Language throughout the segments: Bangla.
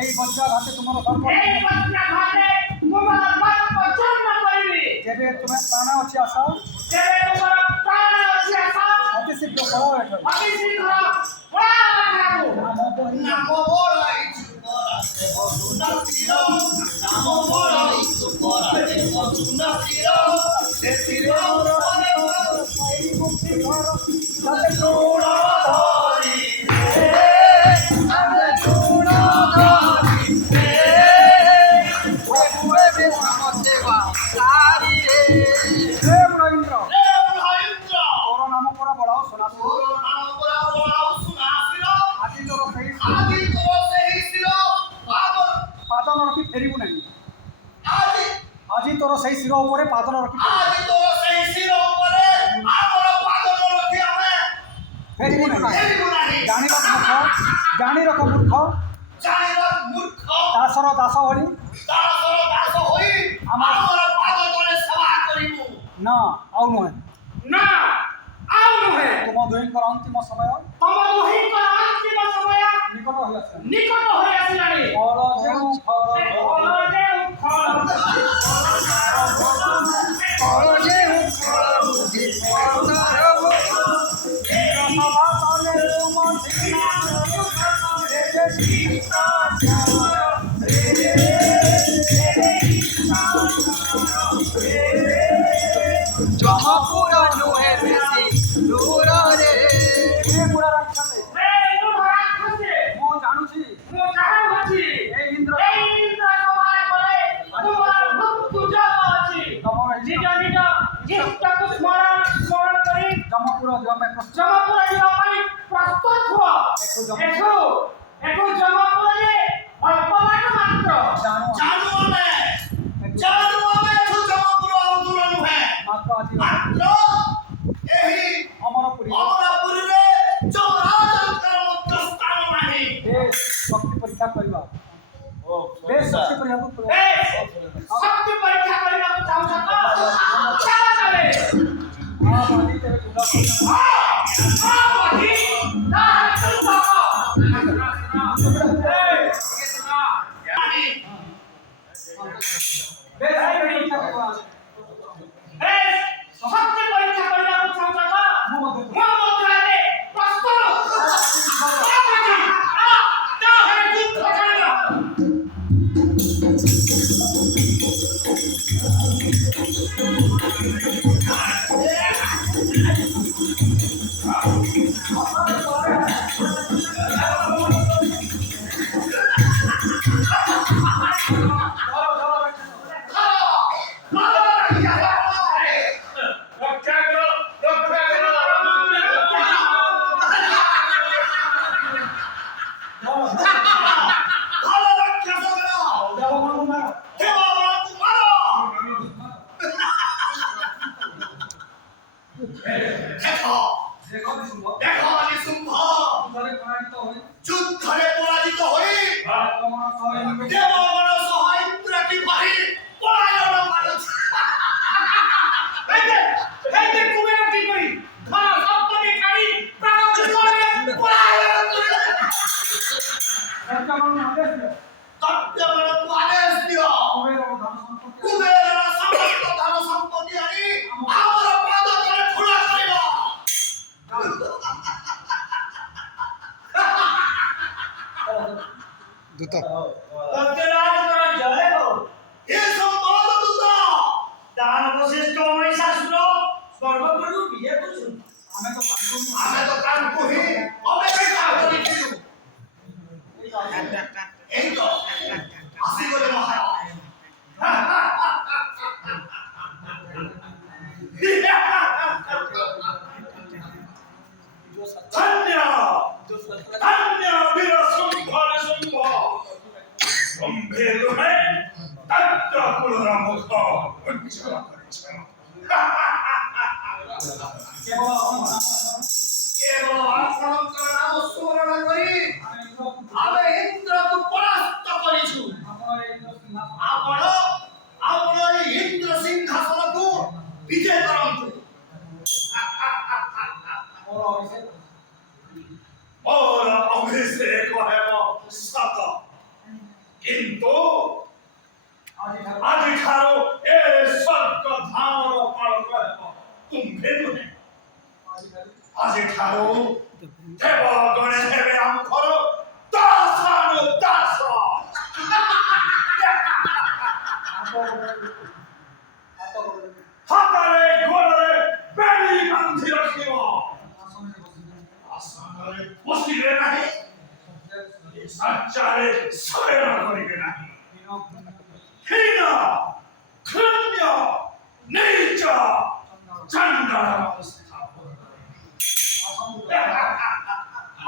এই বজ্রাঘাতে তোমার যেবে তুমি প্রাণ ଅଛି আস অতি শীঘ্র পড়াও আজি তোর সেই শির উপরে পাদন রখি জানি রখ মূর্খ দাসর দাস ভি না আউ নুহে তুম দুহিঙ্কর অন্তিম সময় নিকট হয়ে আসিলানি ফল যেউ জমপুরা নুহে বেশি দূর রে ମୁଁ ଜାଣୁଛି ଏ ଇନ୍ଦ୍ର ଜମପୁର ଯିବା ପାଇଁ ଶକ୍ତି ପରୀକ୍ଷା କରିବା ଶକ୍ତି ପରୀକ୍ଷା କରିବାକୁ ଚାହୁଁଛ যুদ্ধে পরাজিত হই দেবগণ সহায় ইন্দ্রকে পারি পলায়ন মানুষ এই কুবের কি করি ধন সম্পত্তি কারি প্রাণ জীবনে পলায়ন সত্যবন আদেশ দিও কুবের সমস্ত ধন সম্পত্তি আনি আমার পাদ তলে খোলা করিব দূত তৎরাজ করা জয় হো হে সম্পদ দূত দান বশিষ্ঠ মহিষাসুর স্বর্গপুরু বিজয় করছুন ଆମେ ତ ତାଙ୍କୁ ହିଁ ଅପେକ୍ଷା କରିଛୁ এই তো ଆସିଗଲେ ମହାରାଜ ଧନ୍ୟ ଧନ୍ୟ বীর শম্ভর শম্ভ শম্ভে রহে তত্র ବଳରାମର ମୁଖ ଉଜ୍ଜଳ କରିଛ। କେବଳ ଆପଣଙ୍କର ନାମ ସ୍ମରଣ କରି ଆମେ ଇନ୍ଦ୍ରକୁ ପରାସ୍ତ କରିଛୁ। ଆପଣ ଏଇ ଇନ୍ଦ୍ର ସିଂହାସନକୁ ବିଜେ କରନ୍ତୁ। ମୋର ଅଭିଷେକ ହେବ ସତ, କିନ୍ତୁ ଆଜିଠାରୁ ଏ ସ୍ୱର୍ଗ ଧାମର ପାଳନ ହେବ ତୁମ୍ଭେ ନୁହେଁ। ଆଜିଠାରୁ ଦେବଗଣେ ହେବେ ଆମର ଦାସାନୁଦାସ। ହାତରେ ଗୋଡ଼ରେ ବେଡ଼ି ବାନ୍ଧି ରଖିବ। ଆସନରେ ବସିବେ ନାହିଁ, ଶଯ୍ୟାରେ ଶୟନ କରିବେ ନାହିଁ। ହୀନ, ଘୃଣ୍ୟ, ନୀଚ, ଚଣ୍ଡାଳ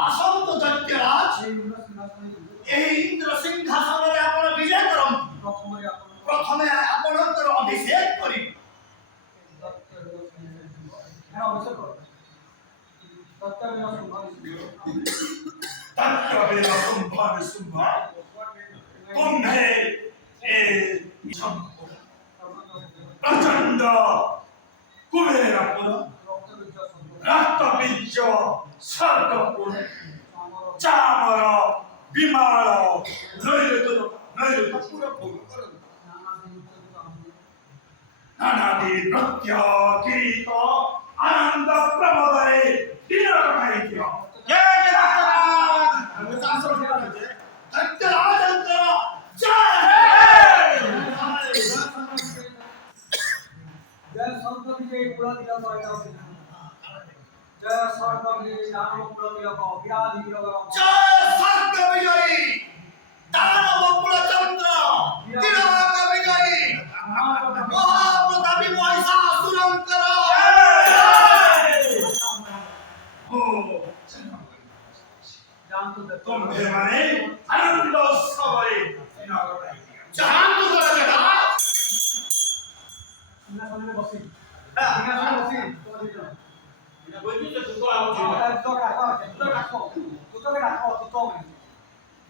ଆସନ୍ତୁ ଦୈତ୍ୟରାଜ, ଏହି ଇନ୍ଦ୍ର ସିଂହାସନରେ ଆପଣ ବିଜୟ କରନ୍ତୁ। ପ୍ରଥମେ ଆପଣଙ୍କର ଅଭିଷେକ କରିବେ। तुम्हें प्रचंड कुबेरपुर रक्तबीज सर्गपुर चामर विमाल नानादि नृत्य गीत आनंद प्रमोदरे दिन कटाइदियो। तुम्हें माने आनंद सवरे जहां तू करेगा सिंहासन बसी सिंहासन बसी बिना बोलती तो तू आओ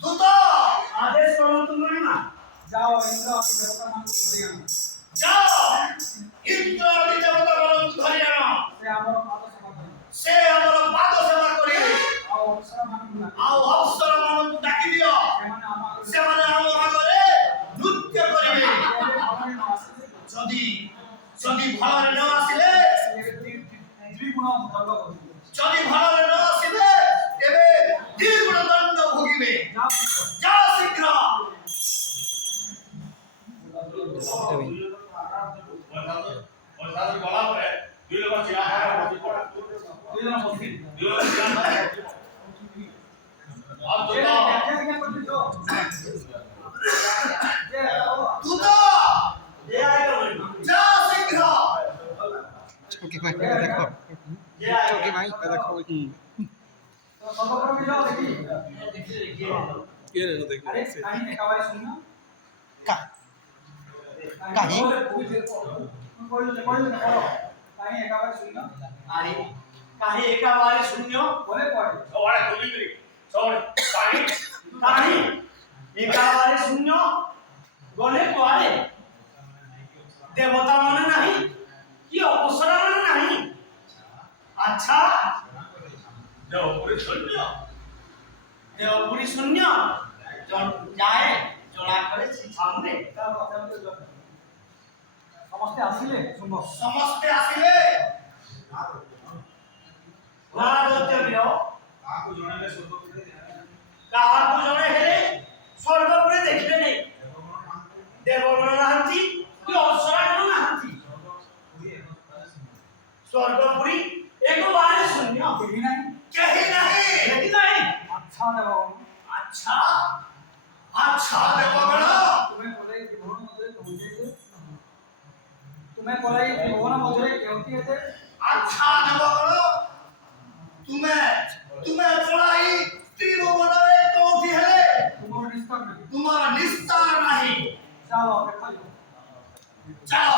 तू तो आदेश करो तुम ना जाओ इंद्र की देवता मान को धरि आना जाओ इंद्र की देवता मान को धरि आना से हमर पाद सेवा करी आओ अवसर मानू डाकी दियो से माने हम आगरे नृत्य करिवे। जदि भलरे न आसिले जदि भलरे न आसिले तेबे द्विगुण दंड भोगिबे। जा शीघ्र गला परे दुई लोग चिरा है दुई लोग काही एका बारी शून्य बोले पड़े सवारे बोली करी सवारे काही एका बारी शून्य बोले पड़े देवता माने नहीं कि अवसर माने नहीं। अच्छा देवपुरी शून्य जाए जोड़ा करे सामने समस्ते आसिले समस्ते आसिले काहाकु जणे हेले स्वर्गपुरे देखले नहीं देवगण नाहंती कि असुरगण नाहंती स्वर्गपुरी एक बारे शून्य कहीं नहीं। अच्छा देवगण तुम्हें बोले त्रिभुवन मध्य केउती हेते अच्छा देवगण तुम्हें बोलाई त्रिभुवन रे कोठी हेले तुम्हारा निस्तार नहीं चलो ଯାଅ